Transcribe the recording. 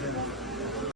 Yallah.